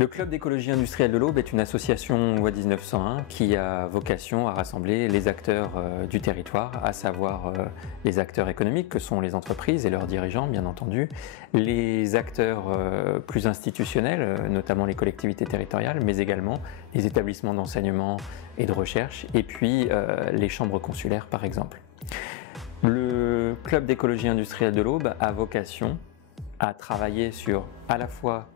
Le Club d'écologie industrielle de l'Aube est une association loi 1901 qui a vocation à rassembler les acteurs du territoire, à savoir les acteurs économiques que sont les entreprises et leurs dirigeants bien entendu, les acteurs plus institutionnels, notamment les collectivités territoriales, mais également les établissements d'enseignement et de recherche, et puis les chambres consulaires par exemple. Le Club d'écologie industrielle de l'Aube a vocation à travailler sur à la fois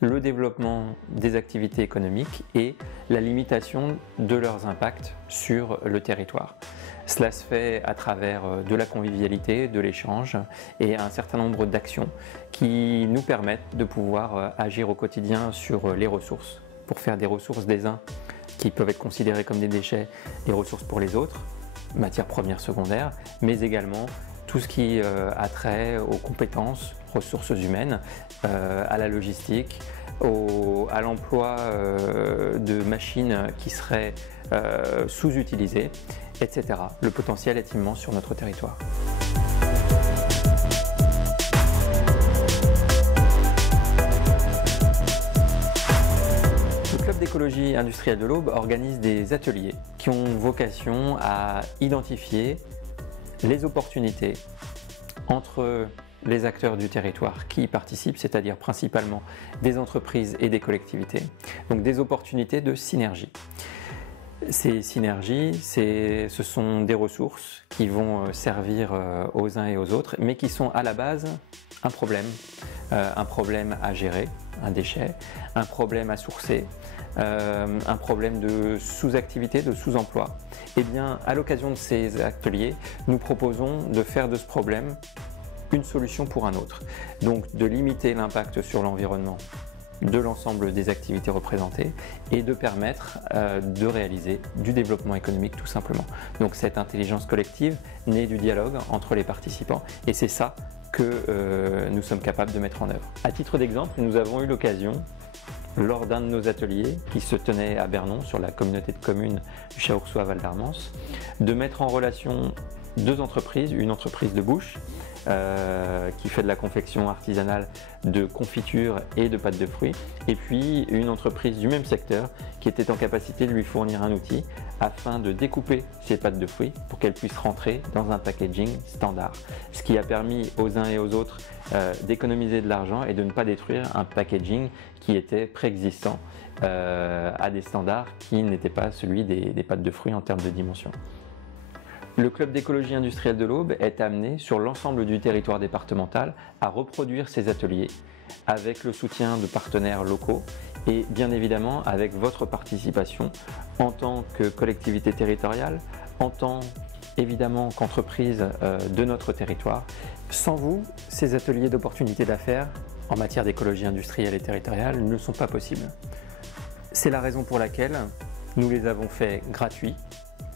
le développement des activités économiques et la limitation de leurs impacts sur le territoire. Cela se fait à travers de la convivialité, de l'échange et un certain nombre d'actions qui nous permettent de pouvoir agir au quotidien sur les ressources, pour faire des ressources des uns qui peuvent être considérées comme des déchets, des ressources pour les autres, matières premières secondaires, mais également tout ce qui a trait aux compétences, ressources humaines, à la logistique, à l'emploi de machines qui seraient sous-utilisées, etc. Le potentiel est immense sur notre territoire. Le Club d'écologie industrielle de l'Aube organise des ateliers qui ont vocation à identifier les opportunités entre les acteurs du territoire qui y participent, c'est-à-dire principalement des entreprises et des collectivités, donc des opportunités de synergie. Ces synergies, ce sont des ressources qui vont servir aux uns et aux autres, mais qui sont à la base un problème à gérer, un déchet, un problème à sourcer, un problème de sous-activité, de sous-emploi. Eh bien, à l'occasion de ces ateliers, nous proposons de faire de ce problème une solution pour un autre. Donc de limiter l'impact sur l'environnement de l'ensemble des activités représentées et de permettre de réaliser du développement économique tout simplement. Donc cette intelligence collective naît du dialogue entre les participants et c'est ça que nous sommes capables de mettre en œuvre. À titre d'exemple, nous avons eu l'occasion lors d'un de nos ateliers qui se tenait à Bernon sur la communauté de communes du Chaourçois-Val d'Armance, de mettre en relation deux entreprises, une entreprise de bouche qui fait de la confection artisanale de confitures et de pâtes de fruits, et puis une entreprise du même secteur qui était en capacité de lui fournir un outil afin de découper ces pâtes de fruits pour qu'elles puissent rentrer dans un packaging standard. Ce qui a permis aux uns et aux autres d'économiser de l'argent et de ne pas détruire un packaging qui était préexistant à des standards qui n'étaient pas celui des pâtes de fruits en termes de dimension. Le Club d'écologie industrielle de l'Aube est amené sur l'ensemble du territoire départemental à reproduire ces ateliers avec le soutien de partenaires locaux et bien évidemment avec votre participation en tant que collectivité territoriale, en tant évidemment qu'entreprise de notre territoire. Sans vous, ces ateliers d'opportunités d'affaires en matière d'écologie industrielle et territoriale ne sont pas possibles. C'est la raison pour laquelle nous les avons faits gratuits,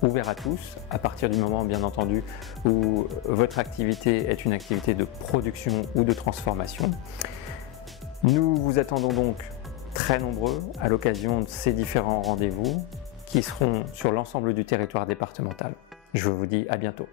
ouvert à tous, à partir du moment bien entendu où votre activité est une activité de production ou de transformation. Nous vous attendons donc très nombreux à l'occasion de ces différents rendez-vous qui seront sur l'ensemble du territoire départemental. Je vous dis à bientôt.